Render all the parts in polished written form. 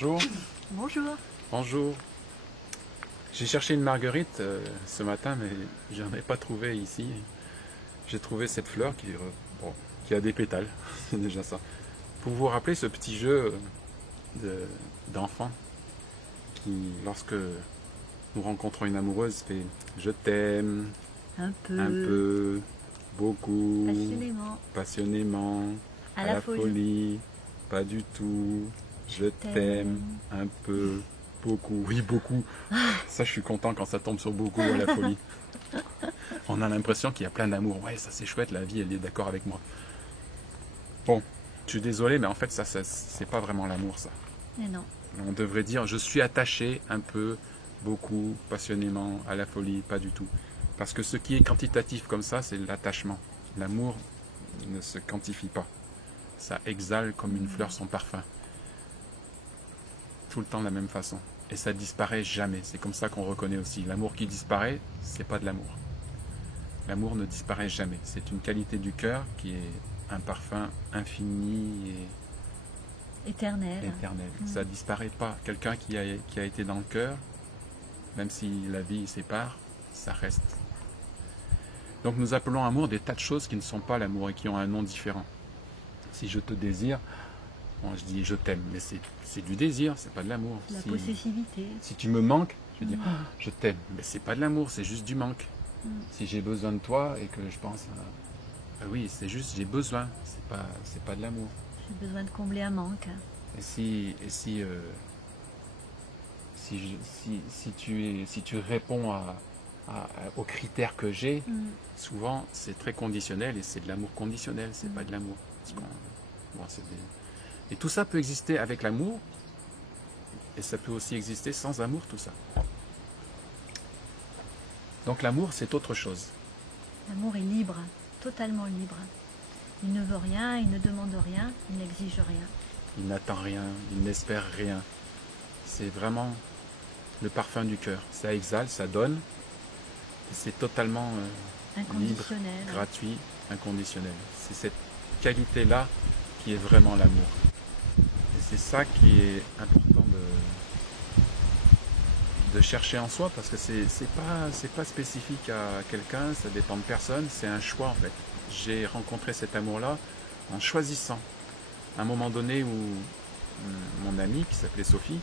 Bonjour. Bonjour. Bonjour. J'ai cherché une marguerite ce matin, mais je n'en ai pas trouvé ici. J'ai trouvé cette fleur qui a des pétales, c'est déjà ça. Pour vous rappeler ce petit jeu d'enfant qui, lorsque nous rencontrons une amoureuse, fait « je t'aime », un un peu, beaucoup, passionnément, à la folie, pas du tout, je t'aime, un peu, beaucoup, oui beaucoup. Ça je suis content quand ça tombe sur beaucoup à la folie. On a l'impression qu'il y a plein d'amour. Ouais, ça c'est chouette, la vie elle est d'accord avec moi. Bon, je suis désolé, mais en fait ça c'est pas vraiment l'amour ça. Mais non. On devrait dire je suis attaché un peu, beaucoup, passionnément, à la folie, pas du tout. Parce que ce qui est quantitatif comme ça, c'est l'attachement. L'amour ne se quantifie pas. Ça exhale comme une fleur son parfum. Tout le temps de la même façon. Et ça disparaît jamais. C'est comme ça qu'on reconnaît aussi. L'amour qui disparaît, c'est pas de l'amour. L'amour ne disparaît jamais. C'est une qualité du cœur qui est un parfum infini et éternel. Ça disparaît pas. Quelqu'un qui a été dans le cœur, même si la vie sépare, ça reste. Donc nous appelons amour des tas de choses qui ne sont pas l'amour et qui ont un nom différent. Si je te désire, bon, je dis je t'aime, mais c'est du désir, c'est pas de l'amour. La possessivité. Si tu me manques, je vais dire je t'aime, mais c'est pas de l'amour, c'est juste du manque. Si j'ai besoin de toi et que je pense oui, c'est juste j'ai besoin, c'est pas de l'amour. J'ai besoin de combler un manque. Et si tu réponds aux critères que j'ai, souvent c'est très conditionnel et c'est de l'amour conditionnel, c'est pas de l'amour. Et tout ça peut exister avec l'amour et ça peut aussi exister sans amour, tout ça. Donc l'amour c'est autre chose. L'amour est libre, totalement libre. Il ne veut rien, il ne demande rien, il n'exige rien. Il n'attend rien, il n'espère rien. C'est vraiment le parfum du cœur. Ça exhale, ça donne. Et c'est totalement libre, gratuit, inconditionnel. C'est cette qualité-là qui est vraiment l'amour. Et c'est ça qui est important de chercher en soi, parce que c'est pas spécifique à quelqu'un, ça dépend de personne, c'est un choix en fait. J'ai rencontré cet amour-là en choisissant. À un moment donné où mon amie, qui s'appelait Sophie,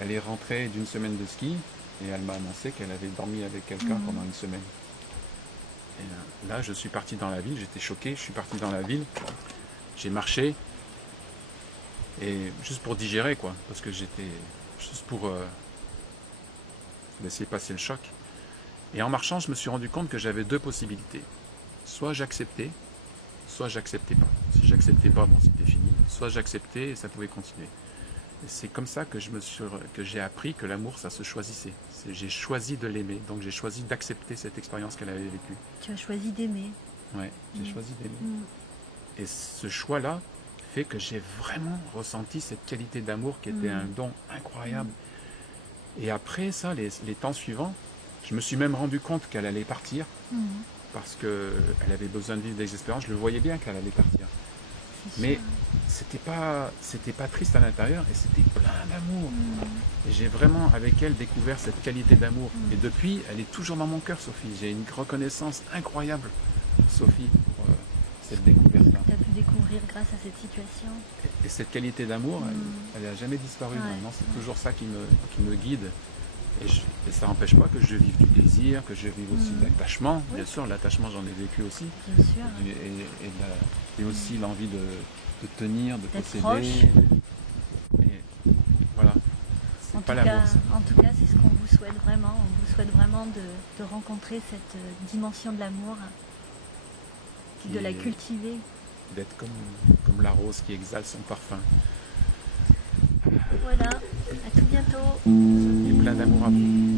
elle est rentrée d'une semaine de ski et elle m'a annoncé qu'elle avait dormi avec quelqu'un pendant une semaine. Et là, je suis parti dans la ville, j'étais choqué, je suis parti dans la ville, j'ai marché, et juste pour digérer, quoi, parce que j'étais juste pour laisser passer le choc. Et en marchant, je me suis rendu compte que j'avais deux possibilités. Soit j'acceptais, soit j'acceptais pas. Si j'acceptais pas, bon, c'était fini. Soit j'acceptais et ça pouvait continuer. Et c'est comme ça que j'ai appris que l'amour, ça se choisissait. J'ai choisi de l'aimer, donc j'ai choisi d'accepter cette expérience qu'elle avait vécue. Tu as choisi d'aimer. Ouais, j'ai choisi d'aimer. Et ce choix-là fait que j'ai vraiment ressenti cette qualité d'amour qui était un don incroyable. Et après ça, les temps suivants, je me suis même rendu compte qu'elle allait partir. Parce qu'elle avait besoin de vivre des expériences. Je le voyais bien qu'elle allait partir. Mais c'était pas triste à l'intérieur et c'était plein d'amour. Et j'ai vraiment avec elle découvert cette qualité d'amour. Et depuis, elle est toujours dans mon cœur, Sophie. J'ai une reconnaissance incroyable, Sophie, pour cette découverte-là. Tu as pu découvrir grâce à cette situation. Et cette qualité d'amour, elle n'a jamais disparu. Maintenant, c'est toujours ça qui me guide. Et ça n'empêche pas que je vive du désir, que je vive aussi de l'attachement. Bien sûr, l'attachement, j'en ai vécu aussi. Bien sûr. Et aussi l'envie de tenir, de posséder. Proche. Et voilà. C'est pas l'amour. En tout cas, c'est ce qu'on vous souhaite vraiment. On vous souhaite vraiment de rencontrer cette dimension de l'amour, de la cultiver. D'être comme la rose qui exhale son parfum. Voilà, à tout bientôt. Et plein d'amour à vous.